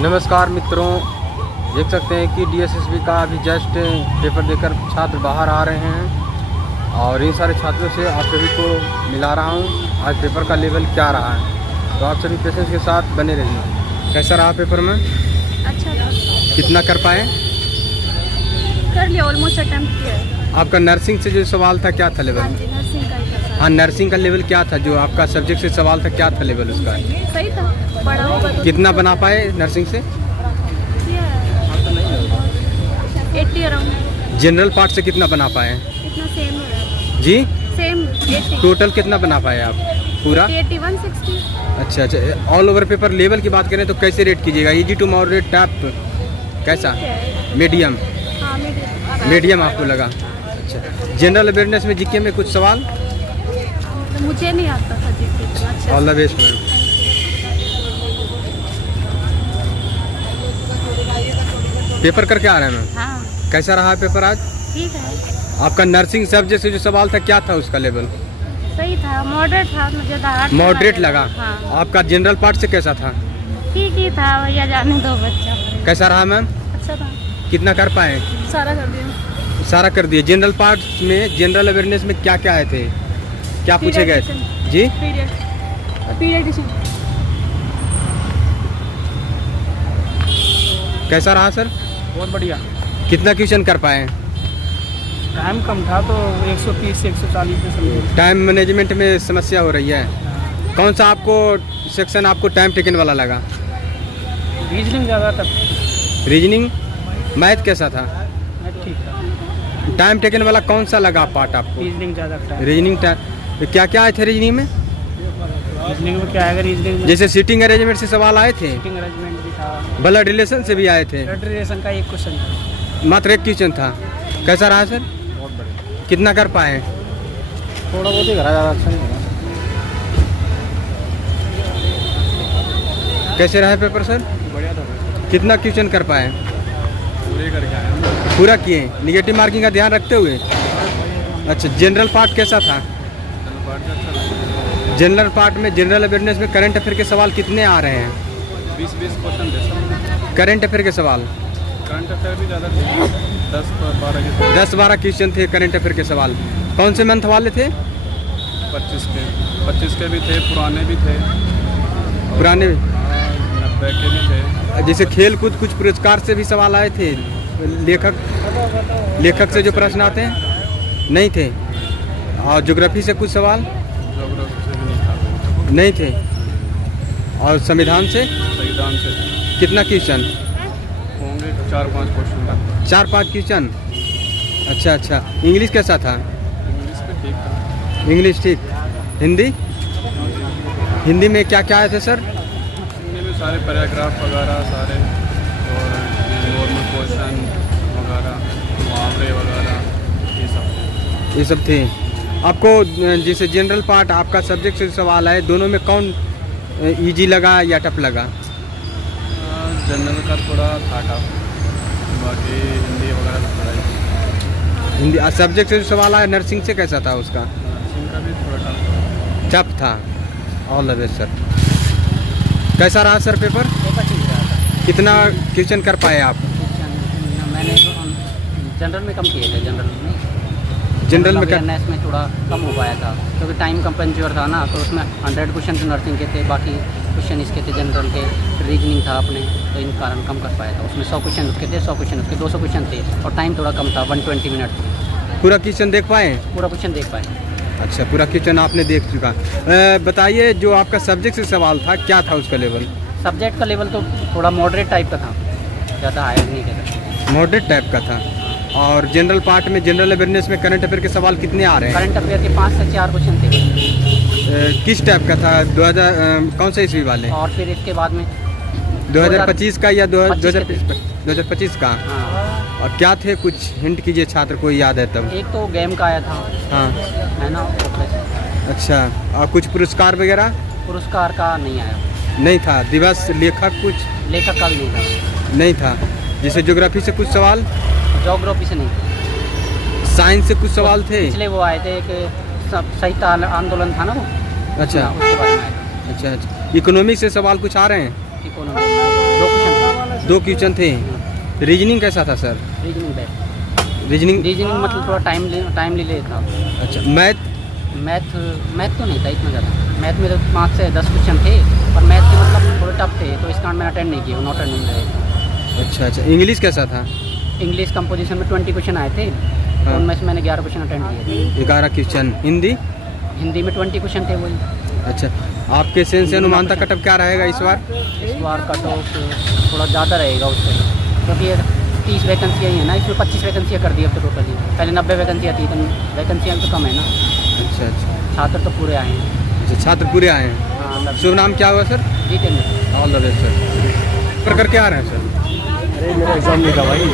नमस्कार मित्रों, देख सकते हैं कि डीएसएसबी का अभी जस्ट पेपर देकर छात्र बाहर आ रहे हैं और इन सारे छात्रों से आप सभी को मिला रहा हूं आज पेपर का लेवल क्या रहा है। तो आप सभी पेशेंस के साथ बने रहिए। कैसा रहा पेपर में? अच्छा था। कितना कर पाए? कर लिया, ऑलमोस्ट अटेम्प्ट किया। आपका नर्सिंग से जो सवाल था क्या था लेवल? हाँ जी, नर्सिंग का ही था। हाँ, नर्सिंग का लेवल क्या था? जो आपका सब्जेक्ट से सवाल था क्या था लेवल उसका? सही था, बड़ा होगा तो। कितना बना पाए नर्सिंग से? 80 अराउंड। जनरल पार्ट से कितना बना पाए? इतना सेम हो रहा है। जी, सेम 80। टोटल कितना बना पाए आप पूरा? 81 60। अच्छा अच्छा, ऑल ओवर पेपर लेवल की बात करें तो कैसे रेट कीजिएगा? इजी टू मॉडरेट, टफ, कैसा? मीडियम? हाँ, मीडियम आपको लगा? अच्छा, जनरल अवेयरनेस में जीके में कुछ सवाल? मुझे नहीं आता था जीके इतना अच्छा। All the best ma'am. Paper करके आ रहे हैं मैम? हाँ, कैसा रहा पेपर आज? ठीक है। आपका नर्सिंग सब्जेक्ट से जो सवाल था क्या था उसका लेवल? सही था, मॉडरेट था, मुझे हार्ड मॉडरेट लगा। हाँ, आपका जनरल पार्ट से कैसा था? ठीक ही था भैया, जाने दो बच्चा। कैसा रहा मैम? अच्छा था, कितना कर पाए? सारा कर दिया। सारा कर दिए। जनरल पार्ट में, जनरल अवेयरनेस में क्या क्या आए थे, क्या पूछे गए थे? जी, पीरियडिशन। कैसा रहा सर? बहुत बढ़िया। कितना क्वेश्चन कर पाए? टाइम कम था तो 130 से 140 में समझो। टाइम मैनेजमेंट में समस्या हो रही है। कौन सा आपको सेक्शन आपको टाइम टेकन वाला लगा? रीजनिंग ज़्यादा था। रीजनिंग? मैथ कैसा था? ठीक था। टाइम टेकन वाला कौन सा लगा पार्ट आपको? रीजनिंग ज़्यादा था। रीजनिंग टाइम क्या क्या आए थे रीजनिंग में? रीजनिंग में क्या आएगा? रीजनिंग में जैसे सीटिंग अरेंजमेंट से सवाल आए थे, सिटिंग अरेंजमेंट भी था। ब्लड रिलेशन से भी आए थे। ब्लड रिलेशन का एक क्वेश्चन था। मात्र एक क्वेश्चन था। कैसा रहा सर? बहुत बढ़िया। कितना कर पाए? थोड़ा बहुत ही करा, ज़्यादा अच्छा नहीं होगा। कैसे रहा पेपर सर? बढ़िया था। कितना क्वेश्चन कर पाए? पूरे करके आया। पूरा किए, निगेटिव मार्किंग का ध्यान रखते हुए? अच्छा, जनरल पार्ट कैसा था? जनरल पार्ट में, जनरल अवेयरनेस में करंट अफेयर के सवाल कितने आ रहे हैं? 20 क्वेश्चन थे। करंट अफेयर के सवाल करंट अफेयर भी ज़्यादा थे, 10-12 के। 10-12 क्वेश्चन थे करंट अफेयर के सवाल। कौन से मंथ वाले थे? 25 के भी थे, पुराने भी थे, पुराने? 90 के भी थे। जैसे खेल कूद कुछ पुरस्कार से भी सवाल आए थे, लेखक से जो प्रश्न आते हैं नहीं थे। और ज्योग्राफी से कुछ सवाल ज्योग्राफी से भी नहीं था। नहीं थे। और संविधान से संविधान से कितना क्वेश्चन होंगे? 4-5 क्वेश्चन। 4-5 क्वेश्चन। अच्छा अच्छा, इंग्लिश कैसा था? इंग्लिश में ठीक था। इंग्लिश ठीक। हिंदी? हिंदी में क्या क्या आए थे सर? हिंदी में सारे पैराग्राफ वगैरह सारे, और नॉर्मल क्वेश्चन वगैरह, मुहावरे वगैरह, ये सब ये सब थे। आपको जैसे जनरल पार्ट आपका सब्जेक्ट से सवाल आए, दोनों में कौन इजी लगा या टफ लगा? जनरल का थोड़ा था टफ, बाकी हिंदी वगैरह का थोड़ा ही। हिंदी सब्जेक्ट से जो सवाल आया नर्सिंग से कैसा था उसका? नर्सिंग का भी थोड़ा टफ। टफ था। All the best sir. कैसा रहा सर पेपर? कितना क्वेश्चन कर पाए आप? मैंने जनरल में कम किए थे। जनरल में अवेयरनेस में थोड़ा कम हो पाया था क्योंकि टाइम कंपेंचर था ना, तो उसमें 100 क्वेश्चन तो नर्सिंग के थे, बाकी क्वेश्चन इसके थे जनरल के, रीजनिंग था अपने, तो इन कारण कम कर पाया था। उसमें 100 क्वेश्चन उसके थे, 100 क्वेश्चन उसके, 200 क्वेश्चन थे और टाइम थोड़ा कम था, 120 मिनट। पूरा क्वेश्चन देख पाए? पूरा क्वेश्चन देख पाए। अच्छा, पूरा क्वेश्चन आपने देख चुका। बताइए, जो आपका सब्जेक्ट से सवाल था क्या था उसका लेवल? सब्जेक्ट का लेवल तो थोड़ा मॉडरेट टाइप का था, ज़्यादा हायर नहीं कहता। मॉडरेट टाइप का था। और जनरल पार्ट में, जनरल अवेयरनेस में करंट अफेयर के सवाल कितने आ रहे हैं? करंट अफेयर के 5 से 4 क्वेश्चन थे। किस टाइप का था? 2000 कौन सा ईस्वी वाले? और फिर इसके बाद में 2025 का या 2025 2025 का? हाँ, और क्या थे, कुछ हिंट कीजिए, छात्र को याद है तब। एक तो गेम का आया था, हाँ, है ना। अच्छा, और कुछ पुरस्कार वगैरह? पुरस्कार का नहीं आया। नहीं था। दिवस, लेखक, कुछ लेखक का भी नहीं था। नहीं था। जैसे ज्योग्राफी से कुछ सवाल? ज्योग्राफी से नहीं। साइंस से कुछ सवाल थे? पिछले वो आए थे, एक साहित्य आंदोलन था ना वो, अच्छा उसके बारे में आए थे। अच्छा अच्छा। इकोनॉमिक से सवाल कुछ आ रहे हैं? इकोनॉमी 2 क्वेश्चन थे। 2 क्वेश्चन थे। रीजनिंग कैसा था सर? Reasoning best. रीजनिंग मतलब थोड़ा टाइमली ले था। अच्छा। मैथ मैथ तो नहीं था इतना ज़्यादा। मैथ में तो 5 से 10 क्वेश्चन थे और मैथ के मतलब थोड़े टफ थे, तो इस कारण मैंने अटेंड नहीं किया, नॉट अटेंड रहे। अच्छा। इंग्लिश कैसा था? इंग्लिश कंपोजिशन में 20 क्वेश्चन आए थे, तो उनमें से मैंने 11 क्वेश्चन अटेंड किए थे। 11 क्वेश्चन। हिंदी में 20 क्वेश्चन थे वही। अच्छा। आपके सेंस से अनुमानता कटअप क्या रहेगा इस बार? इस बार कट ऑफ थोड़ा ज़्यादा रहेगा उससे, क्योंकि ये 30 वैकेंसियाँ ही है ना, इसमें 25 वैकेंसियाँ कर दी अब तो टोटली। पहले 90 वैकेंसियाँ थी, तो वैकेंसियाँ तो कम है ना। अच्छा। छात्र तो पूरे आए हैं। अच्छा, छात्र पूरे आए हैं। हाँ, शुभ नाम क्या हुआ सर? जीतेंगे। All the best sir. पर करके आ रहे हैं सर? अरे मेरा एग्ज़ाम नहीं था भाई,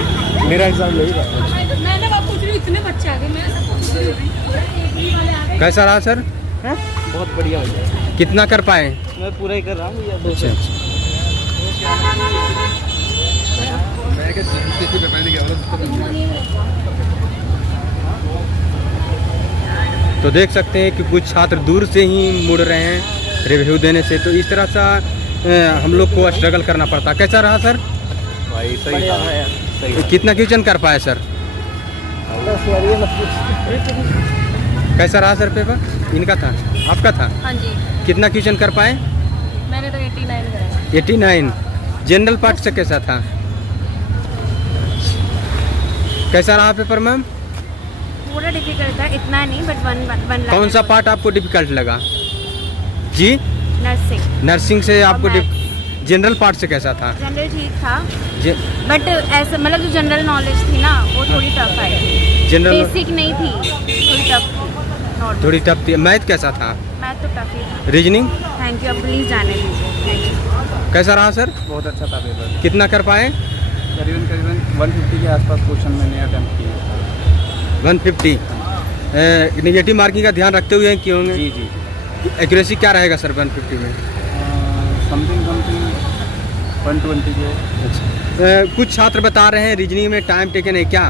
मेरा एग्ज़ाम नहीं था। मैंने बात पूछ रही हूँ, इतने बच्चे आ गए, मैं सब पूछ रही हूँ। कैसा रहा सर? बहुत बढ़िया भैया, कितना कर पाए? मैं पूरा ही कर रहा हूँ भैया। अच्छा। तो देख सकते हैं कि कुछ छात्र दूर से ही मुड़ रहे हैं रिव्यू देने से, तो इस तरह से हम लोग को स्ट्रगल करना पड़ता। कैसा रहा सर? भाई सही था, सही था। कितना क्वेश्चन कर पाए सर? कैसा रहा सर पेपर? इनका था, आपका था? हाँ जी, कितना क्वेश्चन कर पाए? मैंने तो 89 कराया। 89। जनरल पार्ट से कैसा था? कैसा रहा पेपर मैम? पूरा डिफिकल्ट था, इतना नहीं, बट वन कौन सा पार्ट आपको डिफिकल्ट लगा जी? नर्सिंग। नर्सिंग से आपको और जनरल पार्ट से कैसा था? जनरल ठीक था, जे- बट ऐसे मतलब जो जनरल नॉलेज थी ना वो थोड़ी टफ आई थी। जनरल बेसिक नहीं थी, थोड़ी टफ। थोड़ी टफ थी। मैथ कैसा था? मैथ तो टफ ही था। रीजनिंग थैंक यू, अब प्लीज़ जाने दीजिए। Thank you. कैसा रहा सर? बहुत अच्छा था पेपर। कितना कर पाए? करीबन 150 के आसपास क्वेश्चन मैंने अटैम्प्ट किए। 150। नेगेटिव मार्किंग का ध्यान रखते हुए किए होंगे? जी जी। एक्यूरेसी क्या रहेगा सर 150 में? समथिंग 120 के। अच्छा। कुछ छात्र बता रहे हैं रीजनिंग में टाइम टेकन है क्या?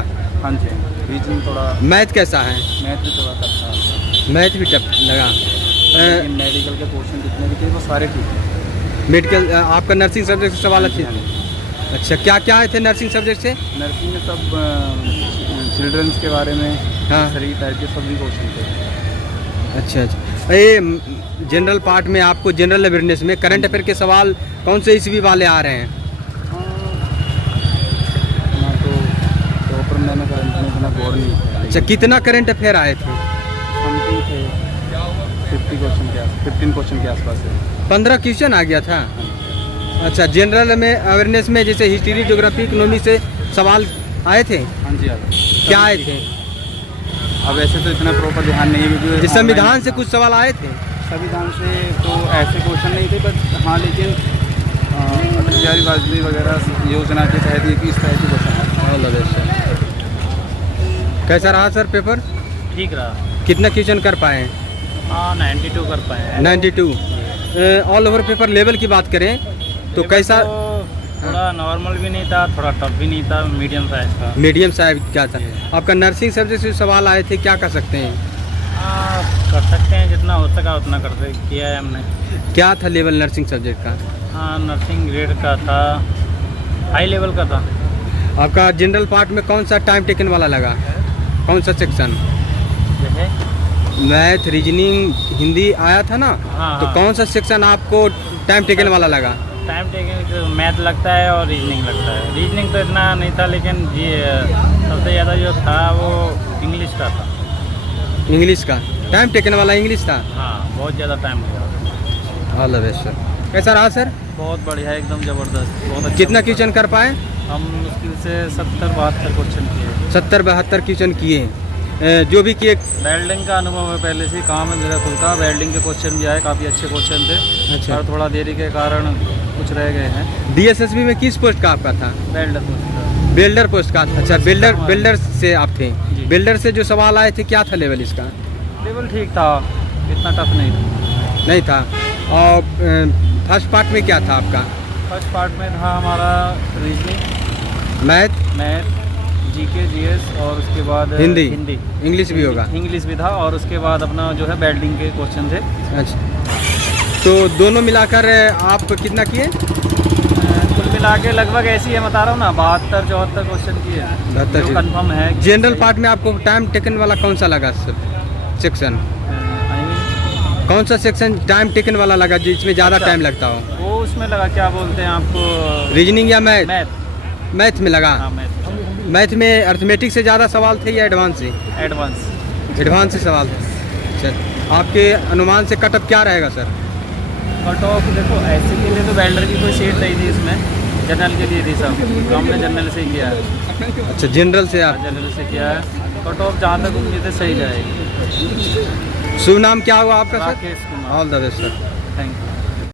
हाँ जी, रीजनिंग थोड़ा, मैथ कैसा है? मैथ भी थोड़ा टफ था। मैथ भी टफ लगा। लेकिन मेडिकल के क्वेश्चन जितने भी थे वो सारे ठीक थे। मेडिकल आपका नर्सिंग सब्जेक्ट से सवाल अच्छे थे? अच्छा, क्या क्या आए थे नर्सिंग सब्जेक्ट से? नर्सिंग में सब चिल्ड्रंस के बारे में, हाँ। शरीर टाइप के सभी क्वेश्चन थे। अच्छा। ये जनरल पार्ट में आपको जनरल अवेयरनेस में करंट अफेयर के सवाल कौन से ईस्वी वाले आ रहे हैं? ना तो प्रॉपर मैंने करंट में इतना गौर नहीं किया। अच्छा, कितना करंट अफेयर आए थे? समथिंग थे 15 क्वेश्चन के आसपास है। 15 क्वेश्चन आ गया था। अच्छा, जनरल में अवेयरनेस में जैसे हिस्ट्री, ज्योग्राफी, इकोनॉमी से सवाल आए थे? हाँ जी, हाँ। क्या आए थे? अब ऐसे तो इतना प्रॉपर ध्यान नहीं है क्योंकि जिस संविधान से कुछ सवाल आए थे? संविधान से तो ऐसे क्वेश्चन नहीं थे, बट हाँ, लेकिन अटल बिहारी वाजपेयी वगैरह योजना के तहत ये इस तरह के क्वेश्चन। कैसा रहा सर पेपर? ठीक रहा। कितना क्वेश्चन कर पाए हैं? हाँ 92 कर पाए हैं। 92। ऑल ओवर पेपर लेवल की बात करें तो कैसा? थोड़ा नॉर्मल भी नहीं था, थोड़ा टफ भी नहीं था, मीडियम साइज था। मीडियम साइज क्या था? आपका नर्सिंग सब्जेक्ट से सवाल आए थे, क्या कर सकते हैं? कर सकते हैं, जितना हो सका उतना करते किया है हमने। क्या था लेवल नर्सिंग सब्जेक्ट का? हाँ, नर्सिंग ग्रेड का था, हाई लेवल का था। आपका जनरल पार्ट में कौन सा टाइम टेकन वाला लगा? कौन सा सेक्शन? जैसे मैथ, रीजनिंग, हिंदी आया था ना? हाँ, तो हाँ। कौन सा सेक्शन आपको टाइम टेकन वाला लगा? टाइम टेकिंग तो मैथ लगता है और रीजनिंग लगता है। रीजनिंग तो इतना नहीं था, लेकिन ये सबसे ज़्यादा जो था वो इंग्लिश का था। इंग्लिश का टाइम टेकन वाला इंग्लिश था? हाँ, बहुत ज़्यादा टाइम हो गया। All the best sir. कैसा रहा सर? बहुत बढ़िया, एकदम ज़बरदस्त, बहुत अच्छा। कितना क्वेश्चन कर पाए? हम मुश्किल से 70-72 क्वेश्चन किए। 70-72 क्वेश्चन किए। जो भी किए। वेल्डिंग का अनुभव है पहले से, काम है मेरा खुद का। वेल्डिंग के क्वेश्चन भी आए, काफ़ी अच्छे क्वेश्चन थे। अच्छा। और थोड़ा देरी के कारण कुछ रह गए हैं। डीएसएसबी में किस पोस्ट का आपका था? वेल्डर बिल्डर पोस्ट का। अच्छा, बिल्डर से आप थे। जी। बिल्डर से जो सवाल आए थे क्या था लेवल इसका? लेवल ठीक था, इतना टफ नहीं था। नहीं था। और फर्स्ट पार्ट में क्या था आपका? फर्स्ट पार्ट में था हमारा रीजनिंग, मैथ, जीके, जीएस, और उसके बाद हिंदी, हिंदी, इंग्लिश भी होगा? इंग्लिश भी था, और उसके बाद अपना जो है वेल्डिंग के क्वेश्चन थे। अच्छा, तो दोनों मिलाकर आप कितना किए? कुल मिला के लगभग ऐसी है, बता रहा हूँ ना, 72-74 क्वेश्चन की है 72 जो जी। कंफर्म है। जनरल पार्ट में आपको टाइम टेकन वाला कौन सा लगा सर सेक्शन? कौन सा सेक्शन टाइम टेकन वाला लगा जिसमें ज़्यादा अच्छा। टाइम लगता हो? वो उसमें लगा, क्या बोलते हैं आपको, रीजनिंग या मैथ? मैथ। मैथ में लगा। हाँ मैथ, मैथ में अर्थमेटिक से ज़्यादा सवाल थे या एडवांस से? एडवांस। एडवांस से सवाल थे। अच्छा, आपके अनुमान से कटअप क्या रहेगा सर? कट ऑफ देखो, ऐसे के लिए तो वेल्डर की कोई सीट नहीं थी इसमें, जनरल के लिए थी सब, तो हमने जनरल से ही किया है। अच्छा, जनरल से आप। जनरल से किया है। कट ऑफ जहाँ तक उम्मीद है सही जाएगी। शुभ नाम क्या हुआ आपका sir? Rakesh Kumar. All the best sir. Thank you.